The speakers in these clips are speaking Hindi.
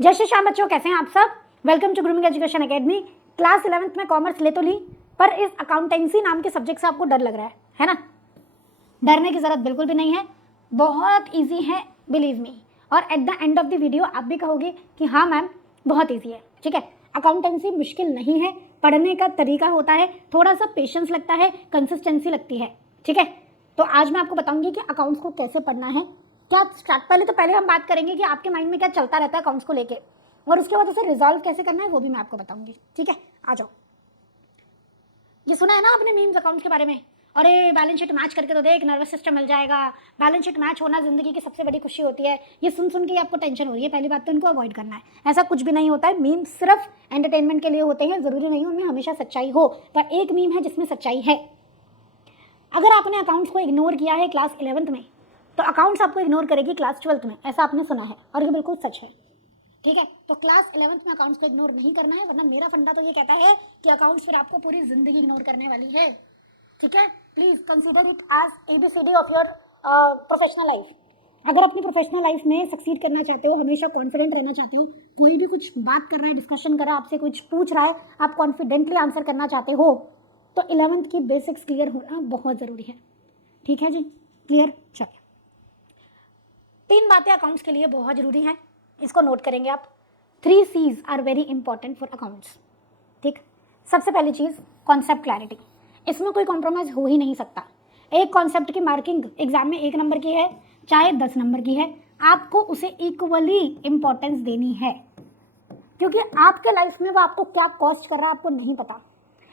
जय श्री श्याम बच्चों, कैसे हैं आप सब। Welcome to grooming education academy. Class 11th में कॉमर्स ले तो ली, पर इस अकाउंटेंसी नाम के सब्जेक्ट से आपको डर लग रहा है ना। डरने की जरूरत बिल्कुल भी नहीं है, बहुत ईजी है, बिलीव मी। और at the end of the video आप भी कहोगे कि हाँ मैम बहुत ईजी है। ठीक है, अकाउंटेंसी मुश्किल नहीं है, पढ़ने का तरीका होता है, थोड़ा सा पेशेंस लगता है, कंसिस्टेंसी लगती है। ठीक है, तो आज मैं आपको बताऊंगी कि अकाउंट्स को कैसे पढ़ना है। क्या स्टार्ट पहले हम बात करेंगे कि आपके माइंड में क्या चलता रहता है अकाउंट्स को लेके, और उसके बाद उसे रिजॉल्व कैसे करना है वो भी मैं आपको बताऊंगी। ठीक है, आ जाओ। ये सुना है ना आपने मीम्स अकाउंट्स के बारे में, अरे बैलेंस शीट मैच करके तो देख, नर्वस सिस्टम मिल जाएगा, बैलेंस शीट मैच होना जिंदगी की सबसे बड़ी खुशी होती है। ये सुन के आपको टेंशन हो रही है, पहली बात तो इनको अवॉइड करना है। ऐसा कुछ भी नहीं होता है, मीम सिर्फ एंटरटेनमेंट के लिए होते हैं, जरूरी नहीं उनमें हमेशा सच्चाई हो, पर एक मीम है जिसमें सच्चाई है। अगर आपने अकाउंट्स को इग्नोर किया है क्लास 11th में, तो अकाउंट्स आपको इग्नोर करेगी क्लास 12th में, ऐसा आपने सुना है और ये बिल्कुल सच है। ठीक है, तो क्लास 11th में अकाउंट्स को इग्नोर नहीं करना है, वरना मेरा फंडा तो ये कहता है कि अकाउंट्स फिर आपको पूरी जिंदगी इग्नोर करने वाली है। ठीक है, please consider it as ABCD of your professional life. अगर अपनी प्रोफेशनल लाइफ में सक्सीड करना चाहते हो, हमेशा कॉन्फिडेंट रहना चाहते हो, कोई भी कुछ बात कर रहा है, डिस्कशन कर रहा है, आपसे कुछ पूछ रहा है, आप कॉन्फिडेंटली आंसर करना चाहते हो, तो 11th की बेसिक्स क्लियर होना बहुत ज़रूरी है। ठीक है जी, क्लियर। चलिए, 3 बातें अकाउंट्स के लिए बहुत ज़रूरी हैं, इसको नोट करेंगे आप। 3 C's are very important for accounts. ठीक, सबसे पहली चीज़ कॉन्सेप्ट क्लैरिटी, इसमें कोई कॉम्प्रोमाइज़ हो ही नहीं सकता। एक कॉन्सेप्ट की मार्किंग एग्जाम में 1 नंबर की है, चाहे 10 नंबर की है, आपको उसे इक्वली इंपॉर्टेंस देनी है, क्योंकि आपके लाइफ में वो आपको क्या कॉस्ट कर रहा है आपको नहीं पता।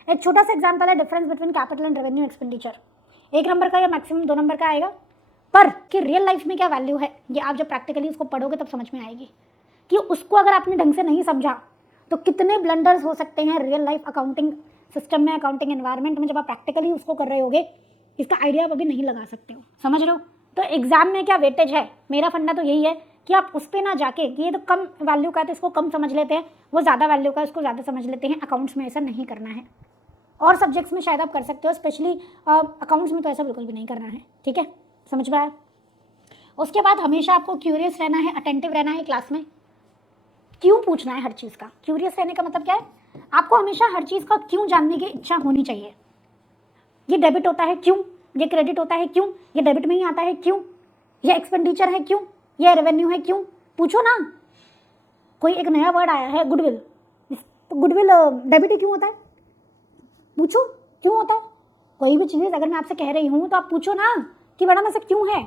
एक छोटा सा एग्जाम्पल है, difference between capital and revenue expenditure. 1 number का या मैक्सिमम 2 नंबर का आएगा, पर कि रियल लाइफ में क्या वैल्यू है, ये आप जब प्रैक्टिकली उसको पढ़ोगे तब समझ में आएगी कि उसको अगर आपने ढंग से नहीं समझा तो कितने ब्लंडर्स हो सकते हैं रियल लाइफ अकाउंटिंग सिस्टम में, अकाउंटिंग एनवायरनमेंट में। जब आप प्रैक्टिकली उसको कर रहे होगे, इसका आइडिया आप अभी नहीं लगा सकते हो, समझ रहे हो। तो एग्जाम में क्या वेटेज है, मेरा फंडा तो यही है कि आप उस पर ना जाके कि ये तो कम वैल्यू का है तो इसको कम समझ लेते हैं, वो ज़्यादा वैल्यू का है उसको ज़्यादा समझ लेते हैं। अकाउंट्स में ऐसा नहीं करना है, और सब्जेक्ट्स में शायद आप कर सकते हो, स्पेशली अकाउंट्स में तो ऐसा बिल्कुल भी नहीं करना है। ठीक है, समझ में आया। उसके बाद हमेशा आपको क्यूरियस रहना है, अटेंटिव रहना है क्लास में। क्यों पूछना है हर चीज़ का, क्यूरियस रहने का मतलब क्या है, आपको हमेशा हर चीज़ का क्यों जानने की इच्छा होनी चाहिए। ये डेबिट होता है क्यों, ये क्रेडिट होता है क्यों, ये डेबिट में ही आता है क्यों, ये एक्सपेंडिचर है क्यों, ये रेवेन्यू है क्यों, पूछो ना। कोई एक नया वर्ड आया है गुडविल, तो गुडविल डेबिट ही क्यों होता है, पूछो क्यों होता है। कोई भी चीज़ अगर मैं आपसे कह रही हूँ तो आप पूछो ना कि मैडम ऐसा क्यों है।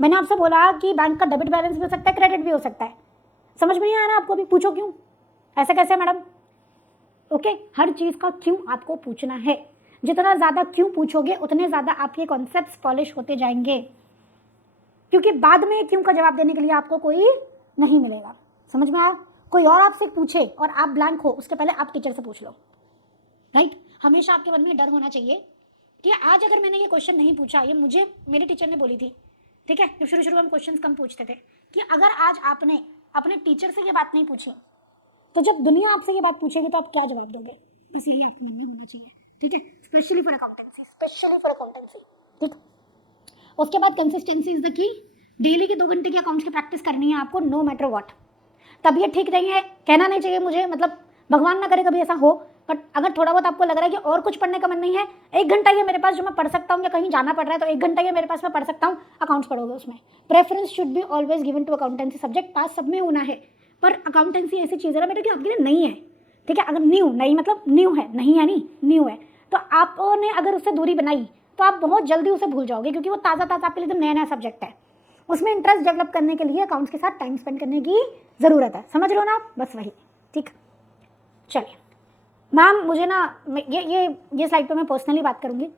मैंने आपसे बोला कि बैंक का डेबिट बैलेंस भी हो सकता है, क्रेडिट भी हो सकता है, समझ में नहीं आया ना आपको, भी पूछो क्यों, ऐसा कैसे मैडम। ओके, हर चीज़ का क्यों आपको पूछना है। जितना ज़्यादा क्यों पूछोगे उतने ज़्यादा आपके कॉन्सेप्ट्स पॉलिश होते जाएंगे, क्योंकि बाद में क्यों का जवाब देने के लिए आपको कोई नहीं मिलेगा। समझ में आया। कोई और आपसे पूछे और आप ब्लैंक हो, उसके पहले आप टीचर से पूछ लो। राइट, हमेशा आपके मन में डर होना चाहिए कि आज अगर मैंने ये क्वेश्चन नहीं पूछा, ये मुझे मेरे टीचर ने बोली थी। ठीक है, जब शुरू में हम क्वेश्चंस कम पूछते थे, कि अगर आज आपने अपने टीचर से ये बात नहीं पूछी, तो जब दुनिया आपसे ये बात पूछेगी तो आप क्या जवाब दोगे। इसलिए आपके मन में होना चाहिए। ठीक है, specially for accountancy, specially for accountancy. ठीक, उसके बाद consistency is the key. Daily के 2 घंटे की अकाउंट्स की प्रैक्टिस करनी है आपको, नो मैटर व्हाट। तबीयत ठीक नहीं है, कहना नहीं चाहिए मुझे, मतलब भगवान ना करे कभी ऐसा हो, बट अगर थोड़ा बहुत आपको लग रहा है कि और कुछ पढ़ने का मन नहीं है, 1 घंटा ये मेरे पास जो मैं पढ़ सकता हूँ, या कहीं जाना पड़ रहा है तो 1 घंटा ये मेरे पास मैं पढ़ सकता हूँ, अकाउंट्स पढ़ोगे उसमें। Preference should be always given to accountancy subject, pass सब में होना है, पर अकाउंटेंसी ऐसी चीज़ है ना बेटा कि आपके लिए नहीं है। ठीक है, अगर न्यू नहीं मतलब न्यू है, नहीं है नहीं न्यू है, तो आपने अगर उससे दूरी बनाई तो आप बहुत जल्दी उसे भूल जाओगे, क्योंकि वो ताज़ा आपके लिए एकदम नया नया सब्जेक्ट है। उसमें इंटरेस्ट डेवलप करने के लिए अकाउंट्स के साथ टाइम स्पेंड करने की ज़रूरत है, समझ रहे हो ना आप, बस वही। ठीक, चलिए मैम, मुझे ना ये स्लाइड पे मैं पर्सनली बात करूँगी।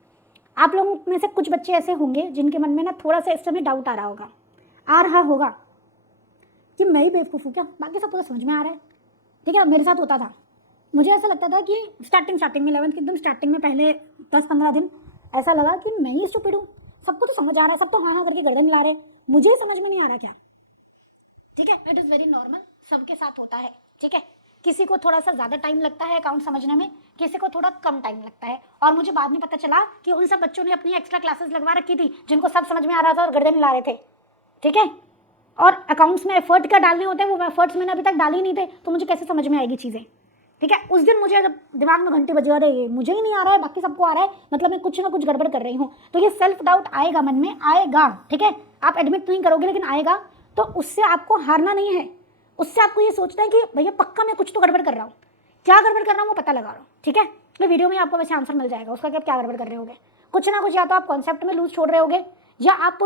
आप लोगों में से कुछ बच्चे ऐसे होंगे जिनके मन में ना थोड़ा सा इस समय डाउट आ रहा होगा कि मैं ही बेवकूफ़ हूँ क्या, बाकी सब पूरा समझ में आ रहा है। ठीक है, मेरे साथ होता था, मुझे ऐसा लगता था कि स्टार्टिंग में 11th के एकदम स्टार्टिंग में पहले 10-15 दिन ऐसा लगा कि मैं ही स्टूपिड हूँ, सबको तो समझ आ रहा है, सब तो हाँ करके गर्दन हिला रहे, मुझे समझ में नहीं आ रहा क्या। ठीक है, इट इज़ वेरी नॉर्मल, सबके साथ होता है। ठीक है, किसी को थोड़ा सा ज़्यादा टाइम लगता है अकाउंट समझने में, किसी को थोड़ा कम टाइम लगता है। और मुझे बाद में पता चला कि उन सब बच्चों ने अपनी एक्स्ट्रा क्लासेस लगवा रखी थी जिनको सब समझ में आ रहा था और गर्दन हिला रहे थे। ठीक है, और अकाउंट्स में एफर्ट क्या डालने होते हैं वो एफर्ट्स मैंने अभी तक डाल ही नहीं थे, तो मुझे कैसे समझ में आएगी चीज़ें। ठीक है, उस दिन मुझे जब दिमाग में घंटी बजी, अरे मुझे ही नहीं आ रहा है, बाकी सबको आ रहा है, मतलब मैं कुछ ना कुछ गड़बड़ कर रही हूँ, तो ये सेल्फ डाउट आएगा, मन में आएगा। ठीक है, आप एडमिट नहीं करोगे लेकिन आएगा, तो उससे आपको हारना नहीं है, उससे आपको ये सोचना है कि भैया पक्का मैं कुछ तो गड़बड़ कर रहा हूँ, क्या गड़बड़ कर रहा हूँ वो पता लगा रहा हूँ। ठीक है, तो वीडियो में आपको वैसे आंसर मिल जाएगा उसका कि आप क्या गड़बड़ कर रहे होगे। कुछ ना कुछ या तो आप कॉन्सेप्ट में लूज छोड़ रहे होगे, या आप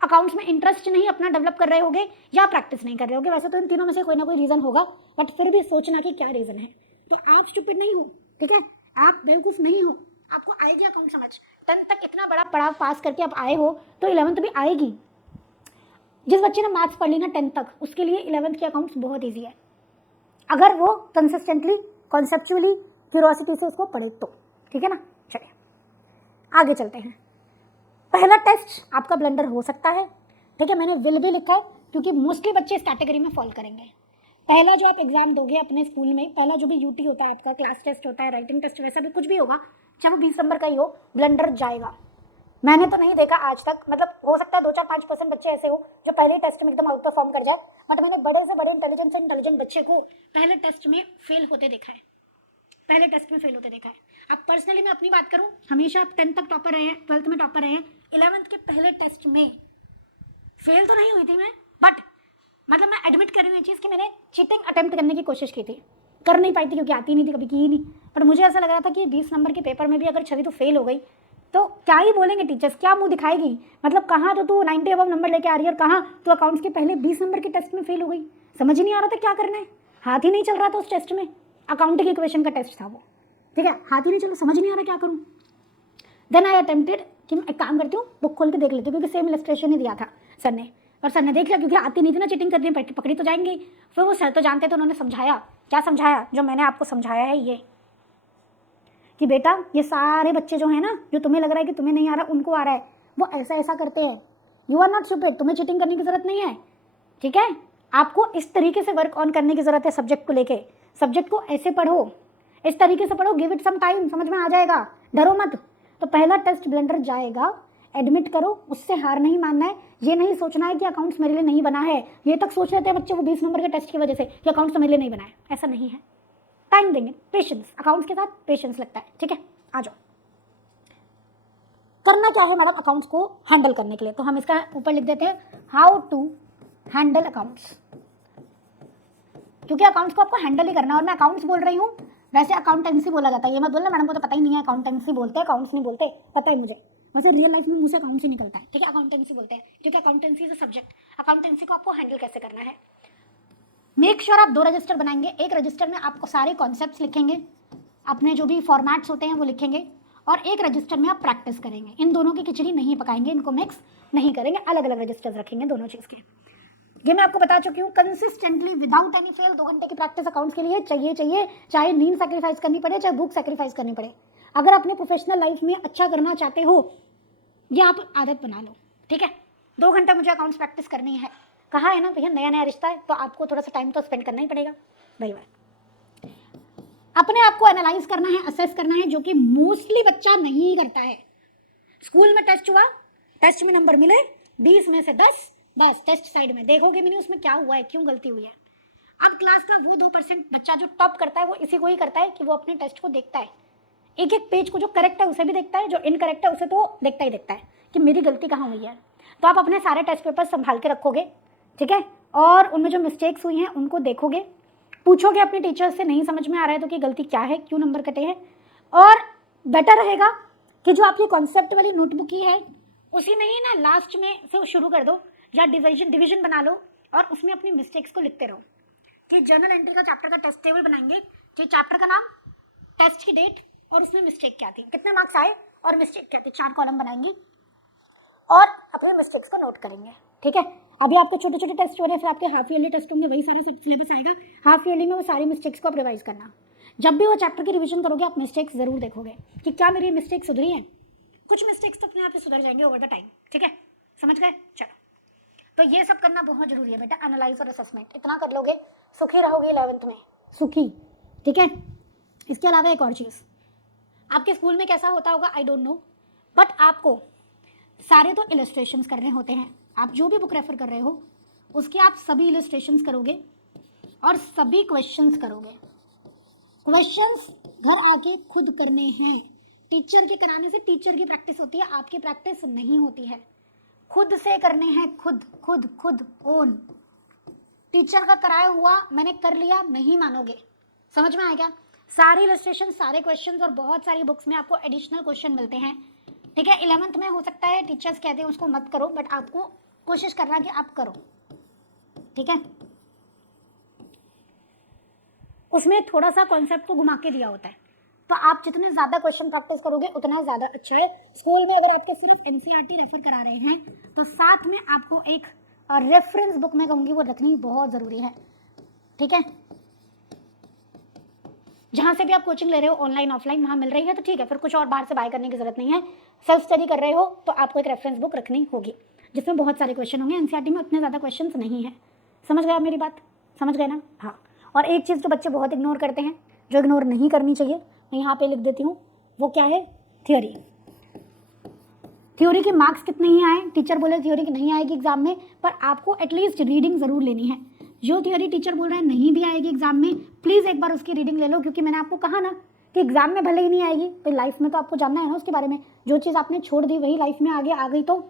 अकाउंट्स में इंटरेस्ट नहीं अपना डेवलप कर रहे होगे, या प्रैक्टिस नहीं कर रहे होगे। वैसे तो इन तीनों में से कोई ना कोई रीज़न होगा, बट फिर भी सोचना कि क्या रीज़न है। तो आप स्टूपिड नहीं हो, ठीक है, आप बेवकूफ़ नहीं हो, आपको आएगी अकाउंट समझ। 10th तक इतना बड़ा पड़ाव पास करके आप आए हो तो 11th भी आएगी। जिस बच्चे ने मैथ्स पढ़ ली ना 10th तक, उसके लिए 11th के अकाउंट्स बहुत ईजी है, अगर वो कंसिस्टेंटली कॉन्सेप्चुअली क्यूरोसिटी से उसको पढ़े तो। ठीक है ना, चलिए आगे चलते हैं। पहला टेस्ट आपका ब्लंडर हो सकता है। ठीक है, मैंने विल भी लिखा है क्योंकि मोस्टली बच्चे इस कैटेगरी में फॉल करेंगे। पहला जो आप एग्जाम दोगे अपने स्कूल में, पहला जो भी यूटी होता है आपका, क्लास टेस्ट होता है, राइटिंग टेस्ट, वैसा भी कुछ भी होगा, चाहे वो 20 नंबर का ही हो, ब्लंडर जाएगा। मैंने तो नहीं देखा आज तक, मतलब हो सकता है 2-4-5% बच्चे ऐसे हो जो पहले टेस्ट में एकदम आउट परफॉर्म कर जाए, बट मैंने बड़े से बड़े इंटेलिजेंट बच्चे को पहले टेस्ट में फेल होते देखा है, पहले टेस्ट में फेल होते देखा है। अब पर्सनली मैं अपनी बात करूं, हमेशा आप 10th तक टॉपर रहे हैं, 12th में टॉपर रहे हैं, 11th के पहले टेस्ट में फेल तो नहीं हुई थी मैं, बट मतलब मैं एडमिट कर रही हूँ चीज़ कि मैंने चीटिंग अटेम्प्ट करने की कोशिश की थी, कर नहीं पाई थी क्योंकि आती नहीं थी, कभी की ही नहीं। पर मुझे ऐसा लग रहा था कि 20 नंबर के पेपर में भी अगर छवि तो फेल हो गई तो क्या ही बोलेंगे टीचर्स, क्या मुंह दिखाएगी, मतलब कहाँ तो तू 90 अबव नंबर लेके आ रही है और कहाँ तो अकाउंट्स के पहले 20 नंबर के टेस्ट में फेल हो गई। समझ ही नहीं आ रहा था क्या करना है, हाथ ही नहीं चल रहा था उस टेस्ट में, अकाउंटिंग इक्वेशन का टेस्ट था वो। ठीक है, हाथ ही नहीं चल, समझ नहीं आ रहा क्या करूँ। देन आई अटेम्प्टेड कि मैं एक काम करती हूँ, बुक खोल के देख लेती हूँ, क्योंकि सेम इलस्ट्रेशन ही दिया था सर ने, और सर ने देख लिया क्योंकि आती नहीं थी ना, चीटिंग करनी पकड़ी तो जाएंगे। फिर वो सर तो जानते तो उन्होंने समझाया, क्या समझाया, जो मैंने आपको समझाया है ये, कि बेटा ये सारे बच्चे जो है ना, जो तुम्हें लग रहा है कि तुम्हें नहीं आ रहा उनको आ रहा है, वो ऐसा ऐसा करते हैं, यू आर नॉट स्टूपिड, तुम्हें चीटिंग करने की जरूरत नहीं है। ठीक है, आपको इस तरीके से वर्क ऑन करने की जरूरत है सब्जेक्ट को लेके, सब्जेक्ट को ऐसे पढ़ो, इस तरीके से पढ़ो, गिव इट सम टाइम, समझ में आ जाएगा, डरो मत। तो पहला टेस्ट ब्लंडर जाएगा, एडमिट करो, उससे हार नहीं मानना है, ये नहीं सोचना है कि अकाउंट्स मेरे लिए नहीं बना है। ये तक सोच रहे थे बच्चे वो 20 नंबर के टेस्ट की वजह से कि अकाउंट्स तो मेरे लिए नहीं बना है, ऐसा नहीं है। टाइम देंगे, पेशेंस, अकाउंट्स के साथ पेशेंस लगता है। ठीक है, आ जाओ। करना क्या है मैडम अकाउंट्स को हैंडल करने के लिए, तो हम इसका ऊपर लिख देते हैं हाउ टू हैंडल अकाउंट्स, क्योंकि अकाउंट्स को आपको हैंडल ही करना है। और मैं अकाउंट्स बोल रही हूँ, वैसे अकाउंटेंसी बोला जाता है, ये मत बोलना मैडम को तो पता ही नहीं है, अकाउंटेंसी बोलते हैं, अकाउंट्स नहीं बोलते, पता है मुझे, वैसे रियल लाइफ में मुझे से अकाउंट्स ही निकलता है। ठीक है, अकाउंटेंसी बोलते हैं क्योंकि accountancy is a subject, accountancy को आपको हैंडल कैसे करना है। मेक श्योर आप 2 रजिस्टर बनाएंगे, एक रजिस्टर में आपको सारे कॉन्सेप्ट्स लिखेंगे, अपने जो भी फॉर्मेट्स होते हैं वो लिखेंगे, और एक रजिस्टर में आप प्रैक्टिस करेंगे। इन दोनों की खिचड़ी नहीं पकाएंगे, इनको मिक्स नहीं करेंगे, अलग अलग रजिस्टर्स रखेंगे दोनों चीज़ के। ये मैं आपको बता चुकी हूँ, कंसिस्टेंटली विदाउट एनी फेल 2 घंटे की प्रैक्टिस अकाउंट्स के लिए चाहिए, चाहे नींद सेक्रीफाइस करनी पड़े, चाहे भूख सेक्रीफाइस करनी पड़े। अगर अपने प्रोफेशनल लाइफ में अच्छा करना चाहते हो, ये आप आदत बना लो। ठीक है, 2 घंटा मुझे अकाउंट्स प्रैक्टिस करनी है, कहा है ना भैया, नया नया रिश्ता है तो आपको थोड़ा सा टाइम तो स्पेंड करना ही पड़ेगा भाई। अपने आप को एनालाइज करना है, असेस करना है, जो कि मोस्टली बच्चा नहीं करता है। स्कूल में टेस्ट हुआ, टेस्ट में नंबर मिले 20 में से 10, बस टेस्ट साइड में देखोगे भी नहीं उसमें क्या हुआ है, क्यों गलती हुई है। अब क्लास का वो 2% बच्चा जो टॉप करता है वो इसी को ही करता है कि वो अपने टेस्ट को देखता है, एक एक पेज को, जो करेक्ट है उसे भी देखता है, जो इनकरेक्ट है उसे तो देखता ही देखता है कि मेरी गलती कहाँ हुई है। तो आप अपने सारे टेस्ट पेपर संभाल के रखोगे, ठीक है, और उनमें जो मिस्टेक्स हुई हैं उनको देखोगे, पूछोगे अपने टीचर्स से, नहीं समझ में आ रहा है तो कि गलती क्या है, क्यों नंबर कटे हैं। और बेटर रहेगा कि जो आपकी कॉन्सेप्ट वाली नोटबुक ही है उसी में ही ना लास्ट में से शुरू कर दो, या डिवीजन बना लो और उसमें अपनी मिस्टेक्स को लिखते रहो। कि जर्नल एंट्री का चैप्टर का टेस्ट टेबल बनाएंगे, कि चैप्टर का नाम, टेस्ट की डेट और उसमें मिस्टेक क्या थी, कितने मार्क्स आए और मिस्टेक क्या थी, 4 कॉलम बनाएंगी और अपने मिस्टेक्स को नोट करेंगे। ठीक है, अभी आपको छोटे छोटे टेस्ट हो रहे हैं, फिर आपके हाफ ईयरली टेस्ट होंगे, वही सारा सिलेबस आएगा। हाफ ईयरली में वो सारी मिस्टेक्स को आप रिवाइज करना। जब भी वो चैप्टर की रिवीजन करोगे आप मिस्टेक्स जरूर देखोगे कि क्या मेरी मिस्टेक्स सुधरी हैं। कुछ मिस्टेक्स तो अपने आप ही सुधर जाएंगे ओवर द टाइम। ठीक है, समझ गए। चलो, तो ये सब करना बहुत जरूरी है बेटा, एनालाइज और असेसमेंट, इतना कर लोगे सुखी रहोगे 11th में, सुखी। ठीक है, इसके अलावा एक और चीज़, आपके स्कूल में कैसा होता होगा आई डोंट नो, बट आपको सारे तो इलस्ट्रेशंस करने होते हैं। आप जो भी बुक रेफर कर रहे हो उसके आप सभी इलस्ट्रेशंस करोगे और सभी क्वेश्चंस करोगे। क्वेश्चंस घर आके खुद करने हैं। टीचर के कराने से टीचर की प्रैक्टिस होती है, आपकी प्रैक्टिस नहीं होती है। खुद से करने हैं, खुद खुद खुद ओन। टीचर का कराया हुआ मैंने कर लिया नहीं मानोगे। समझ में आया क्या? सारी इलस्ट्रेशन, सारे क्वेश्चंस और बहुत सारी बुक्स में आपको एडिशनल क्वेश्चन मिलते हैं। ठीक है, 11th में हो सकता है टीचर्स कहते हैं उसको मत करो, बट आपको कोशिश करना कि आप करो। ठीक है, उसमें थोड़ा सा कॉन्सेप्ट को घुमा के दिया होता है, तो आप जितने ज़्यादा क्वेश्चन प्रैक्टिस करोगे उतना ज़्यादा अच्छा है। स्कूल में अगर आपके सिर्फ एनसीईआरटी रेफर करा रहे हैं तो साथ में आपको एक रेफरेंस बुक में कहूँगी वो रखनी बहुत ज़रूरी है। ठीक है, जहाँ से भी आप कोचिंग ले रहे हो ऑनलाइन ऑफलाइन वहाँ मिल रही है तो ठीक है, फिर कुछ और बाहर से बाय करने की जरूरत नहीं है। सेल्फ स्टडी कर रहे हो तो आपको एक रेफरेंस बुक रखनी होगी जिसमें बहुत सारे क्वेश्चन होंगे। एनसीईआरटी में उतने ज़्यादा क्वेश्चन नहीं है। समझ गए आप मेरी बात? समझ गए ना? हाँ। और एक चीज़ जो बच्चे बहुत इग्नोर करते हैं, जो इग्नोर नहीं करनी चाहिए, मैं यहाँ पे लिख देती हूँ, वो क्या है? थ्योरी। थ्योरी के मार्क्स कितने ही आए, टीचर बोले थ्योरी की नहीं आएगी एग्जाम में, पर आपको एटलीस्ट रीडिंग ज़रूर लेनी है। जो थ्योरी टीचर बोल रहे हैं नहीं भी आएगी एग्जाम में, प्लीज़ एक बार उसकी रीडिंग ले लो, क्योंकि मैंने आपको कहा ना कि एग्जाम में भले ही नहीं आएगी, पर लाइफ में तो आपको जानना है ना उसके बारे में। जो चीज़ आपने छोड़ दी वही लाइफ में आगे आ गई तो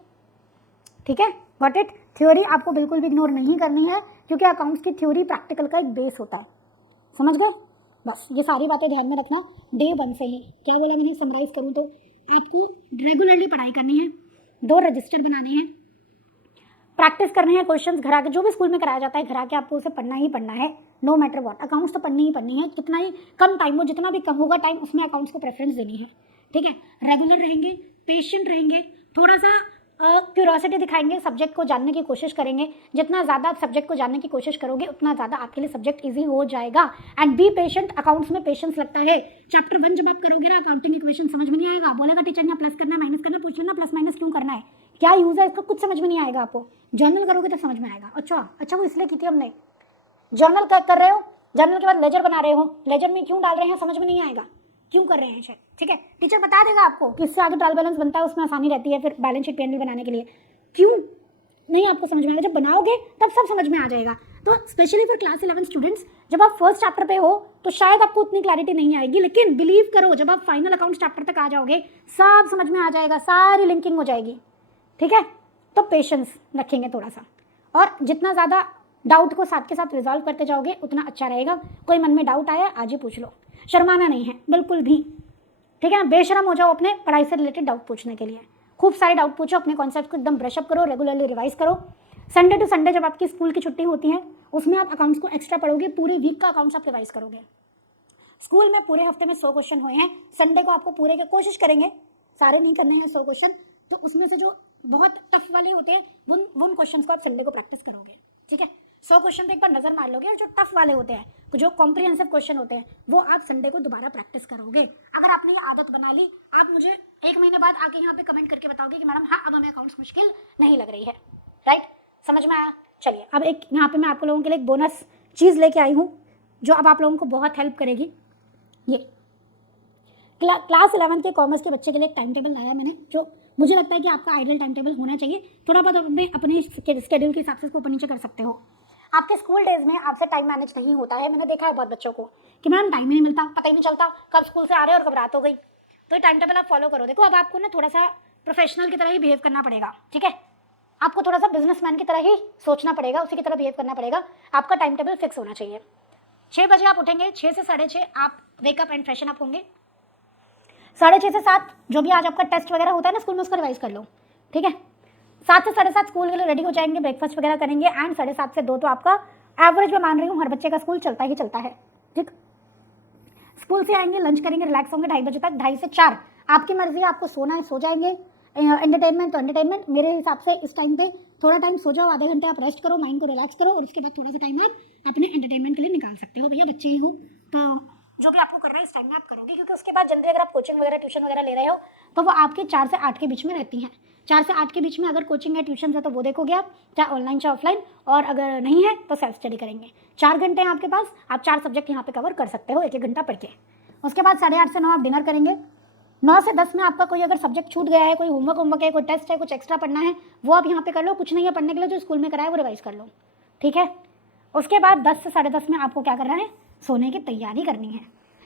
ठीक है, गॉट इट। थ्योरी आपको बिल्कुल भी इग्नोर नहीं करनी है, क्योंकि अकाउंट्स की थ्योरी प्रैक्टिकल का एक बेस होता है। समझ गए? बस ये सारी बातें ध्यान में रखना डे 1 से ही। क्या बोला मैंने, समराइज करूँ तो आपको रेगुलरली पढ़ाई करनी है, 2 रजिस्टर बनाने हैं, प्रैक्टिस करने हैं क्वेश्चंस घर आके। जो भी स्कूल में कराया जाता है घर आके आपको उसे पढ़ना ही पढ़ना है, नो मैटर व्हाट। अकाउंट्स तो पढ़नी ही पढ़नी है, कितना ही कम टाइम हो, जितना भी कम होगा टाइम उसमें अकाउंट्स को प्रेफरेंस देनी है। ठीक है, रेगुलर रहेंगे, पेशेंट रहेंगे, थोड़ा सा क्यूरोसिटी दिखाएंगे, सब्जेक्ट को जानने की कोशिश करेंगे। जितना ज़्यादा आप सब्जेक्ट को जानने की कोशिश करोगे उतना ज़्यादा आपके लिए सब्जेक्ट इजी हो जाएगा। एंड बी पेशेंट, अकाउंट्स में पेशेंस लगता है। चैप्टर 1 जब आप करोगे ना, अकाउंटिंग इक्वेशन समझ में नहीं आएगा, बोलेगा टीचर ने प्लस करना है माइनस करना है, पूछ लेना प्लस माइनस क्यों करना है, क्या यूज़ है इसका, कुछ समझ में नहीं आएगा आपको। जर्नल करोगे तो समझ में आएगा। अच्छा वो इसलिए की थी हमने, जर्नल कर रहे हो, जर्नल के बाद लेजर बना रहे हो, लेजर में क्यों डाल रहे हैं समझ में नहीं आएगा, क्यों कर रहे हैं शायद। ठीक है, टीचर बता देगा आपको कि इससे आगे ट्रायल बैलेंस बनता है, उसमें आसानी रहती है फिर बैलेंस शीट पी&एल बनाने के लिए। क्यों नहीं आपको समझ में आएगा, जब बनाओगे तब सब समझ में आ जाएगा। तो स्पेशली फॉर क्लास 11 स्टूडेंट्स, जब आप फर्स्ट चैप्टर पे हो तो शायद आपको उतनी क्लैरिटी नहीं आएगी, लेकिन बिलीव करो जब आप फाइनल अकाउंट्स चैप्टर तक आ जाओगे सब समझ में आ जाएगा, सारी लिंकिंग हो जाएगी। ठीक है, तो पेशेंस रखेंगे थोड़ा सा, और जितना ज़्यादा डाउट को साथ के साथ रिजॉल्व करते जाओगे उतना अच्छा रहेगा। कोई मन में डाउट आया आज ही पूछ लो, शर्माना नहीं है बिल्कुल भी। ठीक है, बेशरम हो जाओ अपने पढ़ाई से रिलेटेड डाउट पूछने के लिए। खूब सारे डाउट पूछो, अपने कॉन्सेप्ट को एकदम ब्रशअप करो, रेगुलरली रिवाइज करो। संडे टू संडे जब आपकी स्कूल की छुट्टी होती है उसमें आप अकाउंट्स को एक्स्ट्रा पढ़ोगे, पूरी वीक का अकाउंट्स आप रिवाइज करोगे। स्कूल में पूरे हफ्ते में 100 क्वेश्चन हुए हैं, संडे को आपको पूरे की कोशिश करेंगे, सारे नहीं करने हैं 100 क्वेश्चन, तो उसमें से जो बहुत टफ वाले होते हैं उन क्वेश्चन को आप संडे को प्रैक्टिस करोगे। ठीक है, 100 क्वेश्चन पे एक बार नजर मार लोगे, और जो टफ वाले होते हैं, जो कॉम्प्रिहेंसिव क्वेश्चन होते हैं, वो आप संडे को दोबारा प्रैक्टिस करोगे। अगर आपने ये आदत बना ली, आप मुझे 1 महीने बाद आके यहाँ पे कमेंट करके बताओगे कि मैडम हाँ अब हमें अकाउंट्स मुश्किल नहीं लग रही है। राइट, समझ में आया? चलिए अब एक यहाँ पे मैं आप लोगों के लिए एक बोनस चीज़ लेके आई हूँ जो अब आप लोगों को बहुत हेल्प करेगी। ये क्लास 11 के कॉमर्स के बच्चे के लिए एक टाइम टेबल लाया मैंने, जो मुझे लगता है कि आपका आइडियल टाइम टेबल होना चाहिए। थोड़ा बहुत अपने स्केड्यूल के हिसाब से इसको ऊपर नीचे कर सकते हो। आपके स्कूल डेज में आपसे टाइम मैनेज नहीं होता है, मैंने देखा है बहुत बच्चों को कि मैम टाइम ही नहीं मिलता, पता ही नहीं चलता कब स्कूल से आ रहे हैं और कब रात हो गई। तो ये टाइम टेबल आप फॉलो करो। देखो अब आपको ना थोड़ा सा प्रोफेशनल की तरह ही बिहेव करना पड़ेगा। ठीक है, आपको थोड़ा सा बिजनेसमैन की तरह ही सोचना पड़ेगा, उसी की तरह बिहेव करना पड़ेगा। आपका टाइम टेबल फिक्स होना चाहिए। 6 बजे आप उठेंगे, 6 से 6:30 आप वेकअप एंड फ्रेशन अप होंगे। 6:30 से 7 जो भी आज आपका टेस्ट वगैरह होता है ना स्कूल में, उसको रिवाइज कर लो। ठीक है, 7 से 7:30 स्कूल के लिए रेडी हो जाएंगे, ब्रेकफास्ट वगैरह करेंगे, एंड 7:30 से 2 तो आपका एवरेज में मान रही हूँ हर बच्चे का स्कूल चलता ही चलता है। ठीक, स्कूल से आएंगे, लंच करेंगे, रिलैक्स होंगे 2:30 बजे तक। 2:30 से 4 आपकी मर्जी है, आपको सोना है सो जाएंगे, एंटरटेनमेंट तो एंटरटेनमेंट। मेरे हिसाब से इस टाइम पे थोड़ा टाइम सो जाओ, आधा घंटे आप रेस्ट करो, माइंड को रिलैक्स करो, और उसके बाद थोड़ा सा टाइम आप अपने एंटरटेनमेंट के लिए निकाल सकते हो। भैया बच्चे ही हो तो जो भी आपको करना है इस टाइम में आप करोगे, क्योंकि उसके बाद जनरली अगर आप कोचिंग वगैरह ट्यूशन वगैरह ले रहे हो तो वो आपके 4 से 8 के बीच में रहती हैं। 4 से 8 के बीच में अगर कोचिंग या ट्यूशन है तो वो देखोगे आप, चाहे ऑनलाइन चाहे ऑफलाइन, और अगर नहीं है तो सेल्फ स्टडी करेंगे। 4 घंटे हैं आपके पास, आप 4 सब्जेक्ट यहाँ पे कवर कर सकते हो 1-1 घंटा पढ़ के। उसके बाद 8:30 से 9 आप डिनर करेंगे। 9 से 10 में आपका कोई अगर सब्जेक्ट छूट गया है, कोई होमवर्क है, कोई टेस्ट है, कुछ एक्स्ट्रा पढ़ना है, वो आप यहाँ पे कर लो। कुछ नहीं है पढ़ने के लिए, जो स्कूल में कराया वो रिवाइज कर लो। ठीक है। उसके बाद 10 से 10:30 में आपको क्या करना है, सोने की तैयारी करनी है।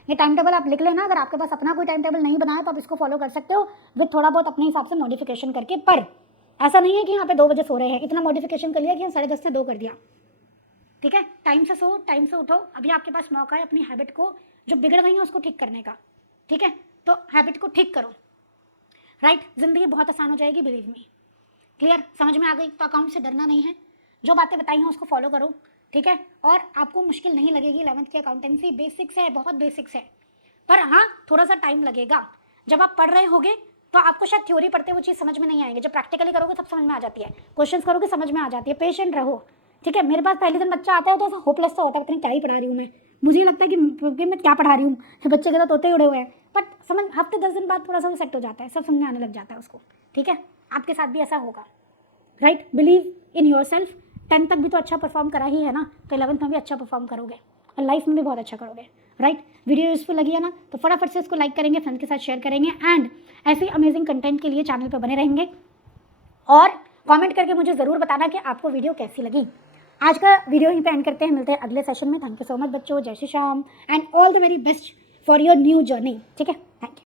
ये टाइम टेबल आप लिख लेना, अगर आपके पास अपना कोई टाइम टेबल नहीं बना है तो आप इसको फॉलो कर सकते हो विद थोड़ा बहुत अपने हिसाब से मॉडिफिकेशन करके। पर ऐसा नहीं है कि यहाँ पे 2 बजे सो रहे हैं, इतना मॉडिफिकेशन कर लिया कि 10:30 से 2 कर दिया, ठीक है। टाइम से सो, टाइम से उठो। अभी आपके पास मौका है अपनी हैबिट को जो बिगड़ गई है उसको ठीक करने का, ठीक है। तो हैबिट को ठीक करो, राइट। जिंदगी बहुत आसान हो जाएगी, बिलीव मी। क्लियर, समझ में आ गई? तो अकाउंट से डरना नहीं है, जो बातें बताई हैं उसको फॉलो करो, ठीक है। और आपको मुश्किल नहीं लगेगी। 11th की अकाउंटेंसी बेसिक्स है, बहुत बेसिक्स है, पर हाँ थोड़ा सा टाइम लगेगा। जब आप पढ़ रहे होगे तो आपको शायद थ्योरी पढ़ते वो चीज़ समझ में नहीं आएगी, जब प्रैक्टिकली करोगे तब समझ में आ जाती है, क्वेश्चंस करोगे समझ में आ जाती है। पेशेंट रहो, ठीक है। मेरे पास पहले दिन बच्चा आता है तो ऐसा होपलेस सा होता है, पता नहीं क्या ही पढ़ा रही हूँ मैं, मुझे लगता है कि मैं क्या पढ़ा रही हूँ, फिर बच्चे के साथ तोते उड़े हुए हैं। बट समझ हफ्ते 10 दिन बाद थोड़ा सा वो सेट हो जाता है, सब समझ में आने लग जाता है उसको, ठीक है। आपके साथ भी ऐसा होगा, right. Believe in your self. 10th तक भी तो अच्छा परफॉर्म करा ही है ना, तो 11th में भी अच्छा परफॉर्म करोगे और लाइफ में भी बहुत अच्छा करोगे, राइट। वीडियो यूजफुल लगी है ना, तो फटाफट से इसको लाइक करेंगे, फ्रेंड्स के साथ शेयर करेंगे एंड ऐसे अमेजिंग कंटेंट के लिए चैनल पर बने रहेंगे। और कमेंट करके मुझे ज़रूर बताना कि आपको वीडियो कैसी लगी। आज का वीडियो यहीं पे एंड करते हैं, मिलते हैं अगले सेशन में। थैंक यू सो मच बच्चों, जय Shri Shyam and all the very best for your new journey, ठीक है।